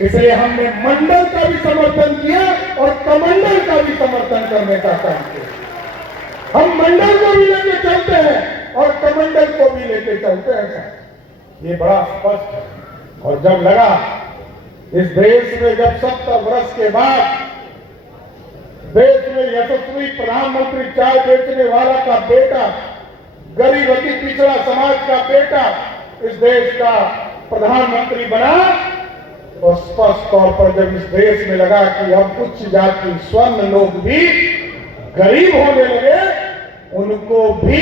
इसलिए हमने मंडल का भी समर्थन किया और कमंडल का भी समर्थन करने का काम किया। हम मंडल को भी लेके चलते हैं और कमंडल को भी लेके चलते हैं, ये बड़ा स्पष्ट है। और जब लगा इस देश में जब 70 वर्ष के बाद देश में यशस्वी प्रधानमंत्री चाय बेचने वाला का बेटा, गरीब अति पिछड़ा समाज का बेटा इस देश का प्रधानमंत्री बना, और स्पष्ट तौर पर जब इस देश में लगा कि अब उच्च जाति स्वर्ण लोग भी गरीब होने लगे, उनको भी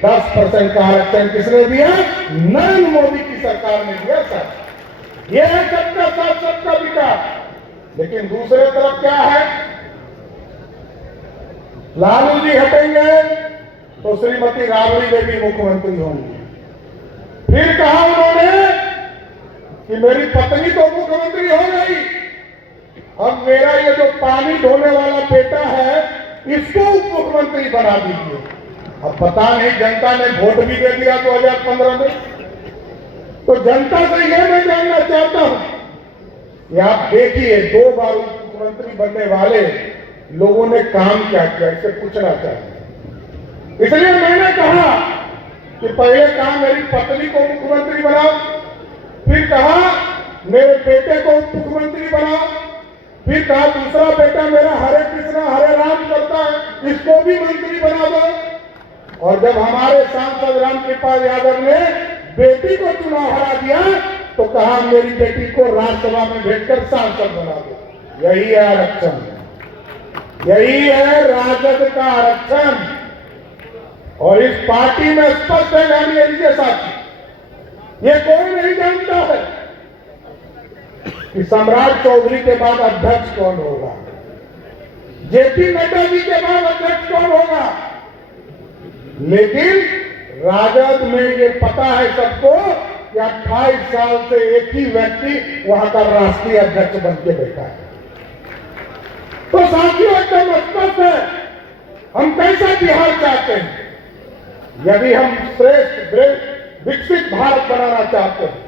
10% का आरक्षण किसने दिया? नरेंद्र मोदी की सरकार ने दिया। सर, यह है सबका साथ सबका विकास। लेकिन दूसरे तरफ क्या है? लालू जी हटेंगे तो श्रीमती राबड़ी देवी मुख्यमंत्री होंगी। फिर कहा उन्होंने कि मेरी पत्नी तो मुख्यमंत्री हो गई, अब मेरा ये जो पानी ढोने वाला बेटा है इसको उप मुख्यमंत्री बना दीजिए। अब पता नहीं, जनता ने वोट भी दे दिया 2015 में। तो जनता से यह मैं जानना चाहता हूं कि आप देखिए 2 बार उप मुख्यमंत्री बनने वाले लोगों ने काम क्या किया, इसे पूछना चाहिए। इसलिए मैंने कहा कि पहले कहा मेरी पत्नी को मुख्यमंत्री बनाओ, फिर कहा मेरे बेटे को उप मुख्यमंत्री बनाओ, फिर कहा दूसरा बेटा मेरा हरे कृष्णा हरे राम करता है इसको भी मंत्री बना दो। और जब हमारे सांसद रामकृपाल यादव ने बेटी को चुनाव हरा दिया तो कहा मेरी बेटी को राज्यसभा में भेजकर सांसद बना दो। यही है आरक्षण, यही है राजद का आरक्षण। और इस पार्टी में स्पष्ट है, जानिए लीजिए साथी, ये कोई नहीं जानता है कि सम्राट चौधरी के बाद अध्यक्ष कौन होगा, जेपी नड्डा जी के बाद अध्यक्ष कौन होगा। लेकिन राजद में ये पता है सबको कि 28 साल से एक ही व्यक्ति वहां का राष्ट्रीय अध्यक्ष बन के बैठा है। तो साथियों एकदम स्पष्ट है हम कैसा बिहार चाहते हैं। यदि हम श्रेष्ठ विकसित भारत बनाना चाहते हैं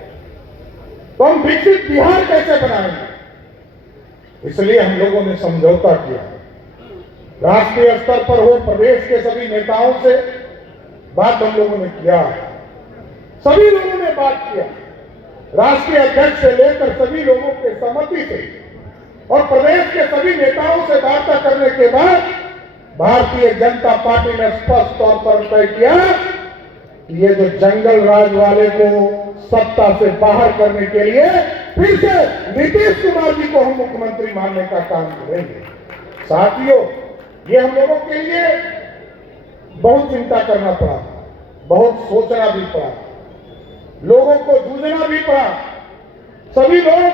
तो हम विकसित बिहार कैसे बनाएंगे। इसलिए हम लोगों ने समझौता किया, राष्ट्रीय स्तर पर हो, प्रदेश के सभी नेताओं से बात हम लोगों ने किया, सभी लोगों ने बात किया, राष्ट्रीय अध्यक्ष से लेकर सभी लोगों के सहमति से और प्रदेश के सभी नेताओं से वार्ता करने के बाद भारतीय जनता पार्टी ने स्पष्ट तौर पर तय किया कि ये जो जंगल राज वाले को सत्ता से बाहर करने के लिए फिर से नीतीश कुमार जी को हम मुख्यमंत्री मानने का काम करेंगे। साथियों, ये हम लोगों के लिए बहुत चिंता करना पड़ा, बहुत सोचना भी पड़ा, लोगों को जूझना भी पड़ा। सभी लोग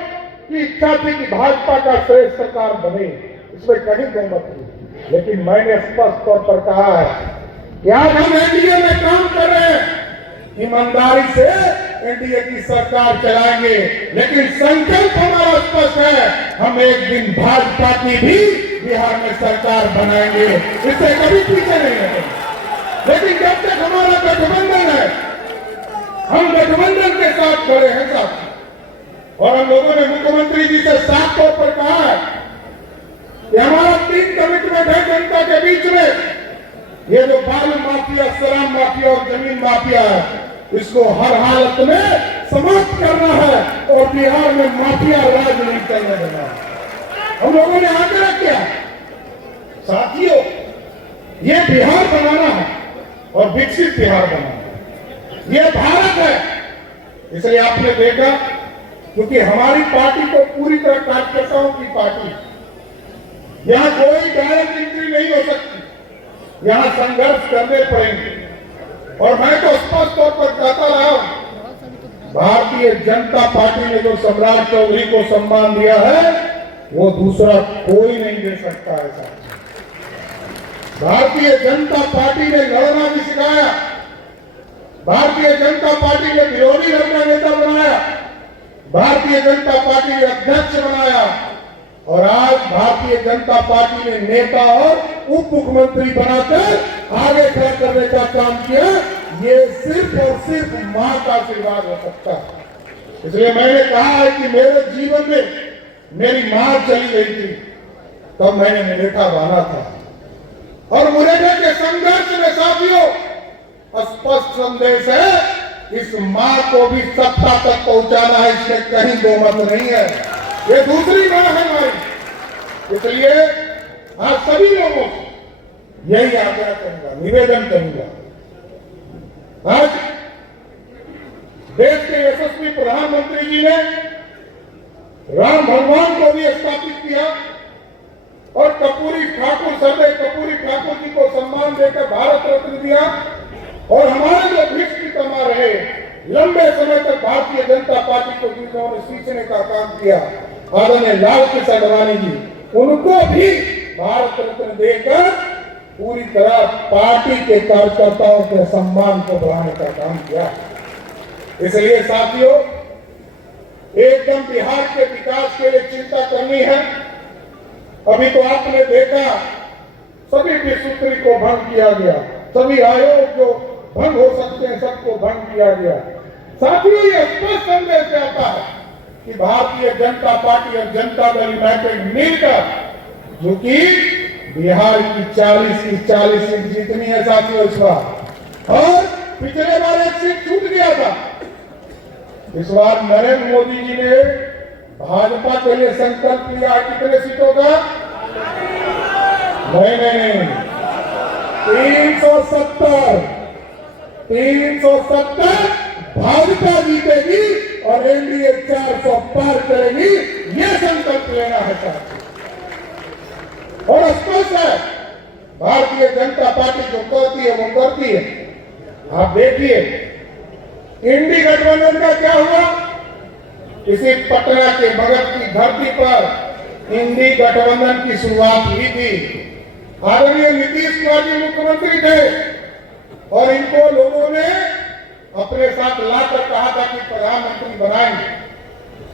की इच्छा थी कि भाजपा का श्रेष्ठ सरकार बने, इसमें कहीं दो मत नहीं। लेकिन मैंने स्पष्ट तौर पर कहा है कि आज हम एनडीए में काम कर रहे हैं, ईमानदारी से एनडीए की सरकार चलाएंगे, लेकिन संकल्प हमारा स्पष्ट है, हम एक दिन भाजपा की भी बिहार में सरकार बनाएंगे, इससे कभी पीछे नहीं हटेंगे। लेकिन जब तक हमारा गठबंधन है, हम गठबंधन के साथ खड़े हैं साथ। और हम लोगों ने मुख्यमंत्री जी से साफ तौर पर कहा है कि हमारा 3 कमिटमेंट है जनता के बीच में। ये जो बालू माफिया, शराब माफिया और जमीन माफिया है, इसको हर हालत में समाप्त करना है और बिहार में माफिया राज नहीं चलने देना। हम लोगों ने आग्रह किया। साथियों, ये बिहार बनाना है और विकसित बिहार बनाना है, ये भारत है। इसलिए आपने देखा, क्योंकि हमारी पार्टी को पूरी तरह कार्यकर्ताओं की पार्टी, यहां कोई डायरेक्ट एंट्री नहीं हो सकती, यहां संघर्ष करने पड़ेंगे। और मैं तो स्पष्ट तौर पर कहता रहा हूं, भारतीय जनता पार्टी ने जो सम्राट चौधरी को सम्मान दिया है वो दूसरा कोई नहीं दे सकता है साथ। भारतीय जनता पार्टी ने लड़ना भी सिखाया, भारतीय जनता पार्टी ने विरोधी दल का नेता बनाया, भारतीय जनता पार्टी ने अध्यक्ष बनाया और आज भारतीय जनता पार्टी ने नेता और उप मुख्यमंत्री बनाकर आगे खड़ा करने का काम किया। ये सिर्फ और सिर्फ मां का आशीर्वाद हो सकता है। इसलिए मैंने कहा है कि मेरे जीवन में मेरी मां चली गई थी, तब मैंने मुरेठा बांधा था। और मुरेठे के संघर्ष में साथियों स्पष्ट संदेश है, इस मां को भी सत्ता तक पहुंचाना है, इसमें कहीं दो मत नहीं है। ये दूसरी मां है हमारी। इसलिए आज सभी लोगों से यही आग्रह करूंगा, निवेदन करूंगा, आज देश के यशस्वी प्रधानमंत्री जी ने राम भगवान को भी स्थापित किया और कर्पूरी ठाकुर, सरदार कर्पूरी ठाकुर जी को सम्मान देकर भारत रत्न दिया। और हमारे जो भीष्म पितामह रहे, लंबे समय तक भारतीय जनता पार्टी को जिन्होंने सींचने का काम किया, आदरणीय लाल कृष्ण आडवाणी जी, उनको भी भारत रत्न देकर पूरी तरह पार्टी के कार्यकर्ताओं के सम्मान को बढ़ाने का काम किया। इसलिए साथियों, एकदम बिहार के विकास के लिए चिंता करनी है। अभी तो आपने देखा सभी विसूत्री को भंग किया गया, सभी आयोग जो भंग हो सकते हैं सबको भंग किया गया। साथियों, ये स्पष्ट संदेश आता है कि भारतीय जनता पार्टी और जनता दल यूनाइटेड मिलकर, जो कि बिहार की 40 सीट जीतनी है साथियों इस बार, और पिछले बार एक सीट छूट गया था। इस बार नरेंद्र मोदी जी ने भाजपा के लिए संकल्प लिया, कितने सीटों का? नहीं, 370 भाजपा जीतेगी और एनडीए 400 पार करेगी, ये संकल्प लेना है साथियों। और स्पष्ट है, भारतीय जनता पार्टी जो करती है वो करती है। आप देखिए इंडी गठबंधन का क्या हुआ। इसी पटना के भगत की धरती पर इंडी गठबंधन की शुरुआत हुई थी। आदरणीय नीतीश कुमार जी मुख्यमंत्री थे और इनको लोगों ने अपने साथ लाकर कहा था कि प्रधानमंत्री बनाएंगे।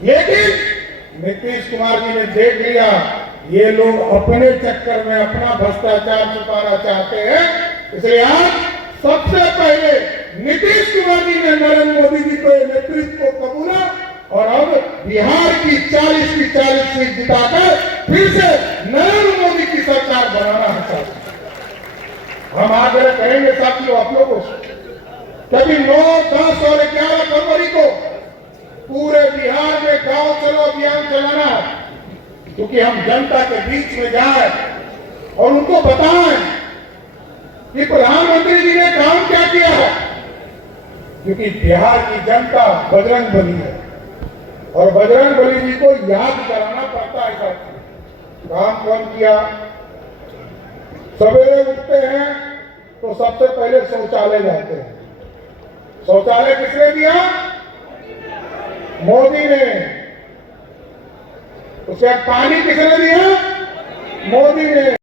लेकिन नीतीश कुमार जी ने देख लिया ये लोग अपने चक्कर में अपना भ्रष्टाचार छुपाना चाहते हैं, इसलिए आज सबसे पहले नीतीश कुमार जी ने नरेंद्र मोदी जी के नेतृत्व को कबूला और अब बिहार की 40 सीट जिताकर फिर से नरेंद्र मोदी की सरकार बनाना है साथियों। हम आग्रह करेंगे साथियों आप लोगों से, कभी 9, 10 और 11 फरवरी को पूरे बिहार में गांव चलो अभियान चलाना है, क्योंकि हम जनता के बीच में जाए और उनको बताएं कि प्रधानमंत्री जी ने काम क्या किया है। क्योंकि बिहार की जनता बजरंगबली है और बजरंगबली जी को याद कराना पड़ता है साथियों। काम कौन किया? सवेरे उठते हैं तो सबसे पहले शौचालय जाते हैं। शौचालय किसने दिया? मोदी ने। उसके बाद पानी किसने दिया? मोदी ने।